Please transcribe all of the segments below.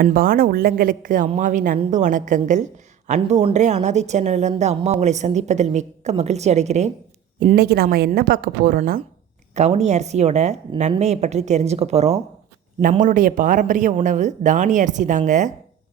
அன்பான உள்ளங்களுக்கு அம்மாவின் அன்பு வணக்கங்கள். அன்பு ஒன்றே அனாதை சேனல்லேருந்து அம்மா உங்களை சந்திப்பதில் மிக்க மகிழ்ச்சி அடைகிறேன். இன்றைக்கி நாம் என்ன பார்க்க போகிறோன்னா, கவுனி அரிசியோட நன்மையை பற்றி தெரிஞ்சுக்க போகிறோம். நம்மளுடைய பாரம்பரிய உணவு தானிய அரிசி தாங்க.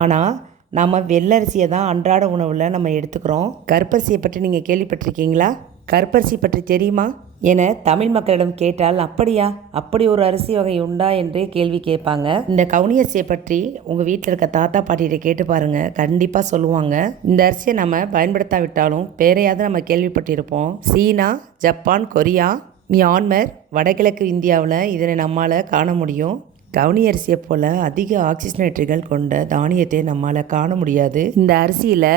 ஆனால் நாம் வெள்ளரிசியை தான் அன்றாட உணவில் நம்ம எடுத்துக்கிறோம். கருப்பரிசியை பற்றி நீங்கள் கேள்விப்பட்டிருக்கீங்களா? கருப்பரிசி பற்றி தெரியுமா என தமிழ் மக்களிடம் கேட்டால், அப்படியா, அப்படி ஒரு அரிசி வகை உண்டா என்று கேள்வி கேட்பாங்க. இந்த கவுனி அரிசியை பற்றி உங்கள் வீட்டில் இருக்க தாத்தா பாட்டிகிட்ட கேட்டு பாருங்கள், கண்டிப்பாக சொல்லுவாங்க. இந்த அரிசியை நம்ம பயன்படுத்தாவிட்டாலும் பேரையாவது நம்ம கேள்விப்பட்டிருப்போம். சீனா, ஜப்பான், கொரியா, மியான்மர், வடகிழக்கு இந்தியாவில் இதனை நம்மால் காண முடியும். கவுனி அரிசியை போல் அதிக ஆக்சிஜனேட்டர்கள் கொண்ட தானியத்தை நம்மால் காண முடியாது. இந்த அரிசியில்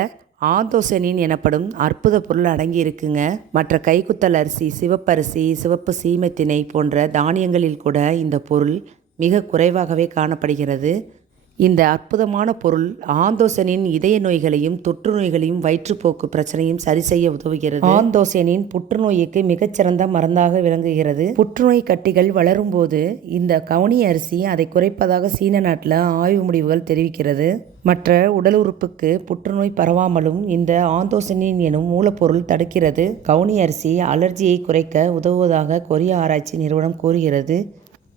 ஆந்தோசனின் எனப்படும் அற்புத பொருள் அடங்கி இருக்குங்க. மற்ற கைக்குத்தல் அரிசி, சிவப்பரிசி, சிவப்பு சீமைத்திணை போன்ற தானியங்களில் கூட இந்த பொருள் மிக குறைவாகவே காணப்படுகிறது. இந்த அற்புதமான பொருள் ஆந்தோசனின் இதய நோய்களையும் தொற்று நோய்களையும் வயிற்றுப்போக்கு பிரச்சனையும் சரி செய்ய உதவுகிறது. ஆந்தோசனின் புற்றுநோய்க்கு மிகச்சிறந்த மருந்தாக விளங்குகிறது. புற்றுநோய் கட்டிகள் வளரும் போது இந்த கவுனி அரிசி அதை குறைப்பதாக சீன நாட்டில் ஆய்வு முடிவுகள் தெரிவிக்கிறது. மற்ற உடல் உறுப்புக்கு புற்றுநோய் பரவாமலும் இந்த ஆந்தோசனின் எனும் மூலப்பொருள் தடுக்கிறது. கவுனி அரிசி அலர்ஜியை குறைக்க உதவுவதாக கொரிய ஆராய்ச்சி நிறுவனம் கூறுகிறது.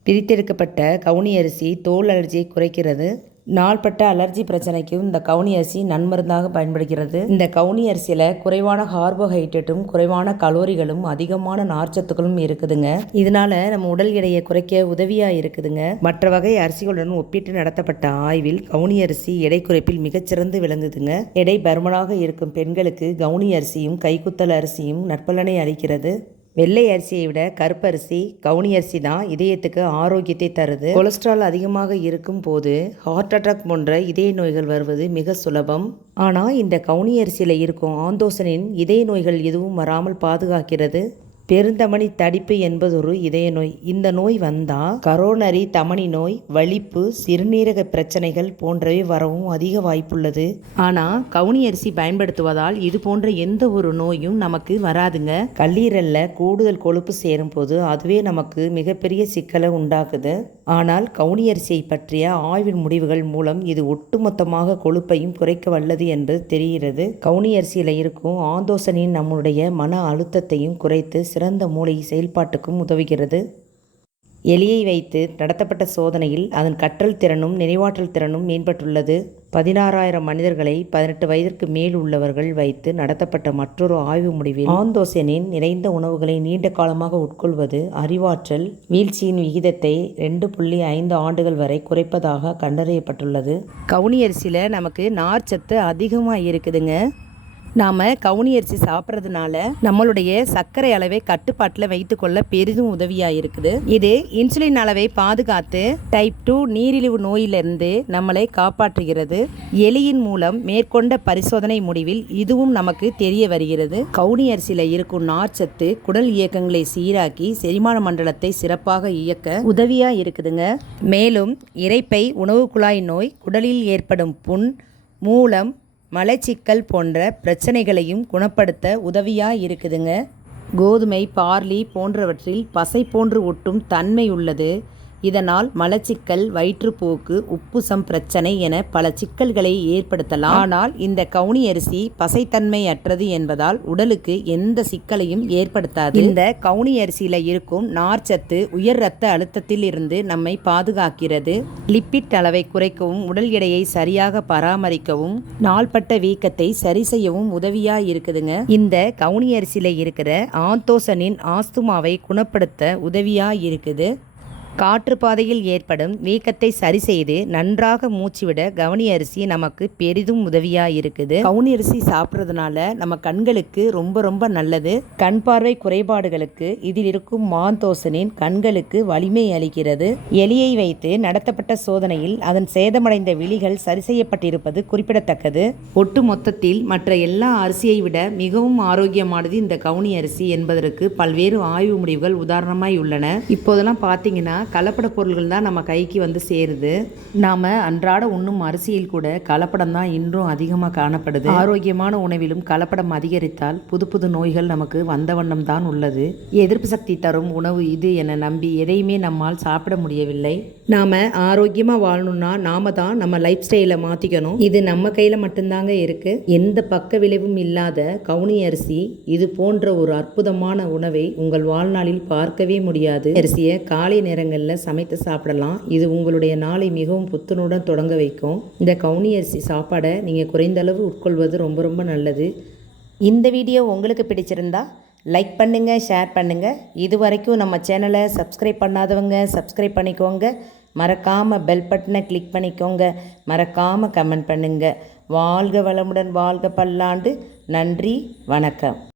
பிரித்தெடுக்கப்பட்ட கவுனி அரிசி தோல் அலர்ஜியை குறைக்கிறது. நாள்பட்ட அலர்ஜி பிரச்சனைக்கும் இந்த கவுனி அரிசி நன்மருந்தாக பயன்படுகிறது. இந்த கவுனி அரிசியில் குறைவான கார்போஹைட்ரேட்டும் குறைவான கலோரிகளும் அதிகமான நார்ச்சத்துக்களும் இருக்குதுங்க. இதனால நம்ம உடல் எடையை குறைக்க உதவியாக இருக்குதுங்க. மற்ற வகை அரிசிகளுடன் ஒப்பிட்டு நடத்தப்பட்ட ஆய்வில் கவுனி அரிசி எடை குறைப்பில் மிகச்சிறந்து விளங்குதுங்க. எடை பருமனாக இருக்கும் பெண்களுக்கு கவுனி அரிசியும் கைக்குத்தல் அரிசியும் நற்பலனை அளிக்கிறது. வெள்ளை அரிசியை விட கருப்பரிசி, கவுனி அரிசி தான் இதயத்துக்கு ஆரோக்கியத்தை தருது. கொலஸ்ட்ரால் அதிகமாக இருக்கும் போது ஹார்ட் அட்டாக் போன்ற இதய நோய்கள் வருவது மிக சுலபம். ஆனால் இந்த கவுனி அரிசியில் இருக்கும் ஆந்தோசனின் இதய நோய்கள் எதுவும் வராமல் பாதுகாக்கிறது. பெருந்தமனி தடிப்பு என்பது ஒரு இதய நோய். இந்த நோய் வந்தால் கரோனரி தமனி நோய், வலிப்பு, சிறுநீரக பிரச்சனைகள் போன்றவை வரவும் அதிக வாய்ப்புள்ளது. ஆனால் கவுனி அரிசி பயன்படுத்துவதால் இது போன்ற எந்த ஒரு நோயும் நமக்கு வராதுங்க. கல்லீரலில் கூடுதல் கொழுப்பு சேரும் போது அதுவே நமக்கு மிகப்பெரிய சிக்கலை உண்டாக்குது. ஆனால் கவுனி அரிசியை பற்றிய ஆய்வின் முடிவுகள் மூலம் இது ஒட்டுமொத்தமாக கொழுப்பையும் குறைக்க வல்லது என்று தெரிகிறது. கவுனி அரிசியில் இருக்கும் ஆந்தோசனின் நம்முடைய மன அழுத்தத்தையும் குறைத்து சிறந்த மூளை செயல்பாட்டுக்கும் உதவுகிறது. எலியை வைத்து நடத்தப்பட்ட சோதனையில் அதன் கற்றல் திறனும் நினைவாற்றல் திறனும் மேம்பட்டுள்ளது. 16,000 மனிதர்களை 18 வயதிற்கு மேல் உள்ளவர்கள் வைத்து நடத்தப்பட்ட மற்றொரு ஆய்வு முடிவில் ஆந்தோசனின் நிறைந்த உணவுகளை நீண்ட காலமாக உட்கொள்வது அறிவாற்றல் வீழ்ச்சியின் விகிதத்தை 2.5 ஆண்டுகள் வரை குறைப்பதாக கண்டறியப்பட்டுள்ளது. கவுனி அரிசியில் நமக்கு நார்ச்சத்து அதிகமாக இருக்குதுங்க. நாம் கவுனி அரிசி சாப்பிட்றதுனால நம்மளுடைய சர்க்கரை அளவை கட்டுப்பாட்டில் வைத்துக்கொள்ள பெரிதும் உதவியாக இருக்குது. இது இன்சுலின் அளவை பாதுகாத்து டைப் 2 நீரிழிவு நோயிலிருந்து நம்மளை காப்பாற்றுகிறது. எலியின் மூலம் மேற்கொண்ட பரிசோதனை முடிவில் இதுவும் நமக்கு தெரிய வருகிறது. கவுனி அரிசியில் இருக்கும் நார்ச்சத்து குடல் இயக்கங்களை சீராக்கி செரிமான மண்டலத்தை சிறப்பாக இயக்க உதவியாக இருக்குதுங்க. மேலும் இரைப்பை, உணவு குழாய் நோய், குடலில் ஏற்படும் புண், மூலம், மலச்சிக்கல் போன்ற பிரச்சனைகளையும் குணப்படுத்த உதவியாக இருக்குதுங்க. கோதுமை, பார்லி போன்றவற்றில் பசை போன்று ஒட்டும் தன்மை உள்ளது. இதனால் மலச்சிக்கல், வயிற்றுப்போக்கு, உப்புசம் பிரச்சனை என பல சிக்கல்களை ஏற்படுத்தலாம். ஆனால் இந்த கவுனி அரிசி பசைத்தன்மை அற்றது என்பதால் உடலுக்கு எந்த சிக்கலையும் ஏற்படுத்தாது. இந்த கவுனி அரிசியில் இருக்கும் நார்ச்சத்து உயர் இரத்த அழுத்தத்தில் இருந்து நம்மை பாதுகாக்கிறது. லிப்பிட் அளவை குறைக்கவும், உடல் எடையை சரியாக பராமரிக்கவும், நாள்பட்ட வீக்கத்தை சரி செய்யவும் உதவியாக இருக்குதுங்க. இந்த கவுனி அரிசியில் இருக்கிற ஆந்தோசனின் ஆஸ்துமாவை குணப்படுத்த உதவியாக இருக்குது. காற்றுப்பாதையில் ஏற்படும் வீக்கத்தை சரி செய்து நன்றாக மூச்சுவிட கவுனி அரிசி நமக்கு பெரிதும் உதவியாக இருக்குது. கவுனி அரிசி சாப்பிட்றதுனால நம்ம கண்களுக்கு ரொம்ப நல்லது. கண் பார்வை குறைபாடுகளுக்கு இதில் இருக்கும் ஆந்தோசனின் கண்களுக்கு வலிமை அளிக்கிறது. எலியை வைத்து நடத்தப்பட்ட சோதனையில் அதன் சேதமடைந்த விழிகள் சரி செய்யப்பட்டிருப்பது குறிப்பிடத்தக்கது. ஒட்டு மொத்தத்தில் மற்ற எல்லா அரிசியை விட மிகவும் ஆரோக்கியமானது இந்த கவுனி அரிசி என்பதற்கு பல்வேறு ஆய்வு முடிவுகள் உதாரணமாய் உள்ளன. இப்போதெல்லாம் பார்த்தீங்கன்னா கலப்பட பொருள்கள் தான் நம்ம கைக்கு வந்து சேருது. நாம் அன்றாட உண்ணும் அரிசியில் கூட கலப்படம் தான் இன்றும் அதிகமாக காணப்படுது. ஆரோக்கியமான உணவிலும் கலப்படம் அதிகரித்தால் புது புது நோய்கள் நமக்கு வந்த வண்ணம் தான் உள்ளது. எதிர்ப்பு சக்தி தரும் உணவு இது என நம்பி எதையுமே நம்மால் சாப்பிட முடியவில்லை. நாம் ஆரோக்கியமாக வாழணும்னா நாம தான் நம்ம லைஃப் ஸ்டைலை மாற்றிக்கணும். இது நம்ம கையில் மட்டும்தாங்க இருக்குது. எந்த பக்க விளைவும் இல்லாத கவுனி அரிசி இது போன்ற ஒரு அற்புதமான உணவை உங்கள் வாழ்நாளில் பார்க்கவே முடியாது. அரிசியை காலை நேரங்களில் சமைத்து சாப்பிடலாம். இது உங்களுடைய நாளை மிகவும் புத்துணர்வுடன் தொடங்க வைக்கும். இந்த கவுனி அரிசி சாப்பாடை நீங்கள் குறைந்த அளவு உட்கொள்வது ரொம்ப ரொம்ப நல்லது. இந்த வீடியோ உங்களுக்கு பிடிச்சிருந்தா லைக் பண்ணுங்கள், ஷேர் பண்ணுங்கள். இது வரைக்கும் நம்ம சேனலை சப்ஸ்கிரைப் பண்ணாதவங்க சப்ஸ்கிரைப் பண்ணிக்கோங்க. மறக்காமல் பெல் பட்டனை கிளிக் பண்ணிக்கோங்க. மறக்காமல் கமெண்ட் பண்ணுங்கள். வாழ்க வளமுடன், வாழ்க பல்லாண்டு. நன்றி, வணக்கம்.